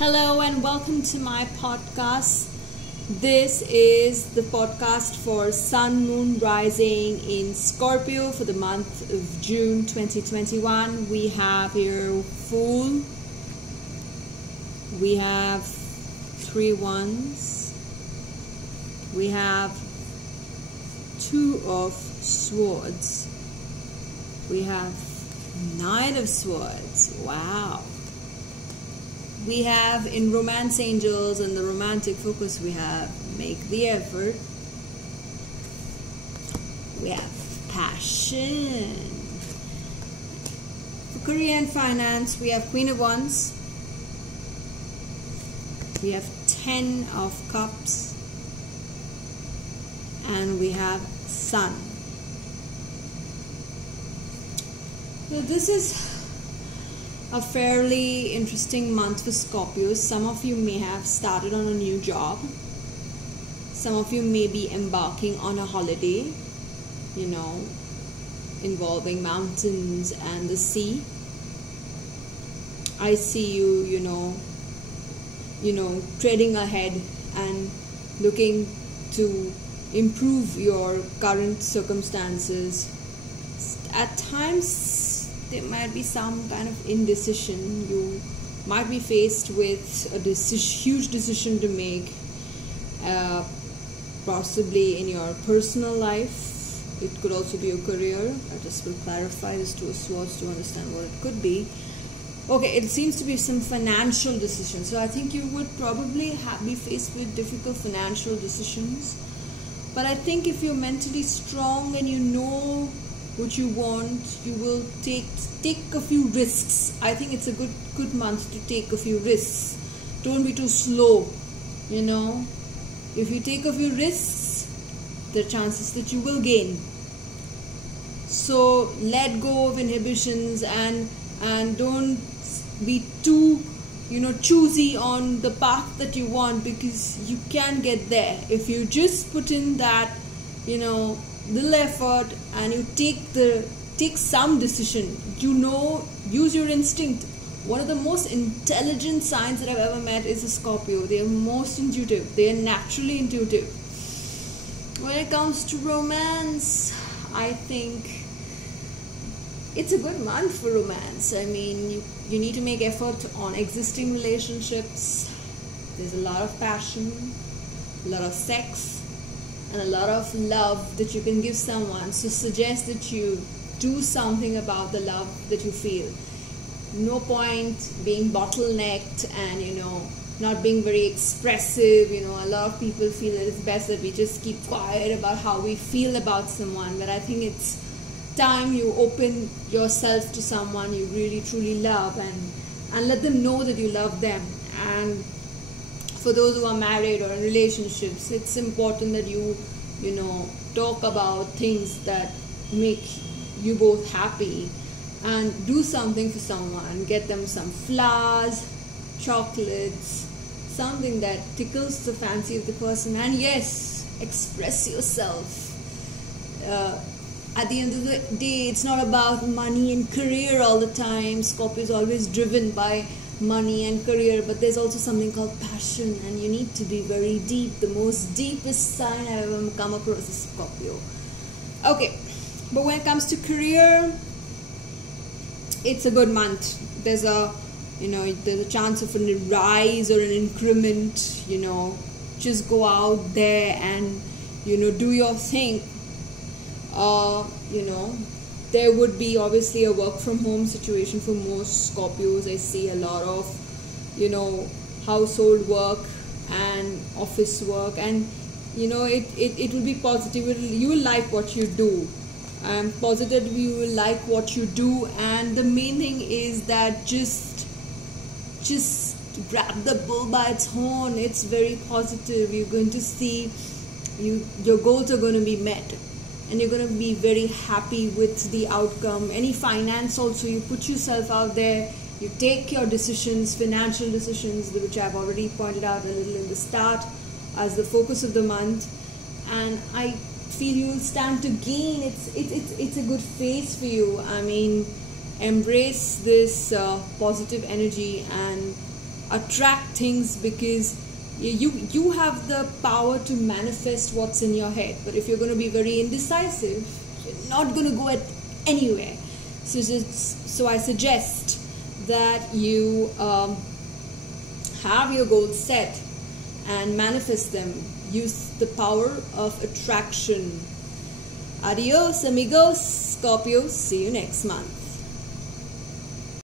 Hello and welcome to my podcast. This is the podcast for Sun Moon Rising in Scorpio for the month of June 2021. We have here Fool. We have 3 wands. We have 2 of swords. We have Knight of Swords. Wow. We have in Romance Angels and the romantic focus, we have Make the Effort. We have Passion. For career and finance, we have Queen of Wands. We have 10 of Cups. And we have Sun. So this is a fairly interesting month for Scorpios. Some of you may have started on a new job. Some of you may be embarking on a holiday, involving mountains and the sea. I see you, treading ahead and looking to improve your current circumstances. At times, there might be some kind of indecision. You might be faced with a huge decision to make, possibly in your personal life. It could also be your career. I just will clarify this 2 of Swords to understand what it could be. Okay, it seems to be some financial decision. So I think you would probably be faced with difficult financial decisions. But I think if you're mentally strong and you know what you want, you will take a few risks. I think it's a good month to take a few risks. Don't be too slow. If you take a few risks, there are chances that you will gain. So let go of inhibitions and don't be too choosy on the path that you want, because you can get there if you just put in that little effort and you take some decision. Use your instinct. One of the most intelligent signs that I've ever met is a Scorpio. They are most intuitive. They are naturally intuitive. When it comes to romance, I think it's a good month for romance. I mean, you need to make effort on existing relationships. There's a lot of passion, a lot of sex, and a lot of love that you can give someone. So suggest that you do something about the love that you feel. No point being bottlenecked and not being very expressive. A lot of people feel that it's best that we just keep quiet about how we feel about someone. But I think it's time you open yourself to someone you really truly love and let them know that you love them. And for those who are married or in relationships, it's important that you talk about things that make you both happy and do something for someone. Get them some flowers, chocolates, something that tickles the fancy of the person. And yes, express yourself. At the end of the day, it's not about money and career all the time. Scorpio is always driven by money and career, but there's also something called passion, and you need to be very deep. The most deepest sign I've ever come across is Scorpio. Okay, but when it comes to career, it's a good month. There's a chance of a rise or an increment. Just go out there and do your thing. There would be obviously a work from home situation for most Scorpios. I see a lot of household work and office work, and it will be positive. You will like what you do. I'm positive you will like what you do, and the main thing is that just grab the bull by its horn. It's very positive. You're going to see your goals are going to be met, and you're going to be very happy with the outcome. Any finance also, you put yourself out there, you take your decisions, financial decisions, which I've already pointed out a little in the start as the focus of the month, and I feel you will stand to gain. It's a good phase for you. I mean, embrace this positive energy and attract things, because you have the power to manifest what's in your head. But if you're going to be very indecisive, you're not going to go anywhere. So I suggest that you have your goals set and manifest them. Use the power of attraction. Adios amigos, Scorpio. See you next month.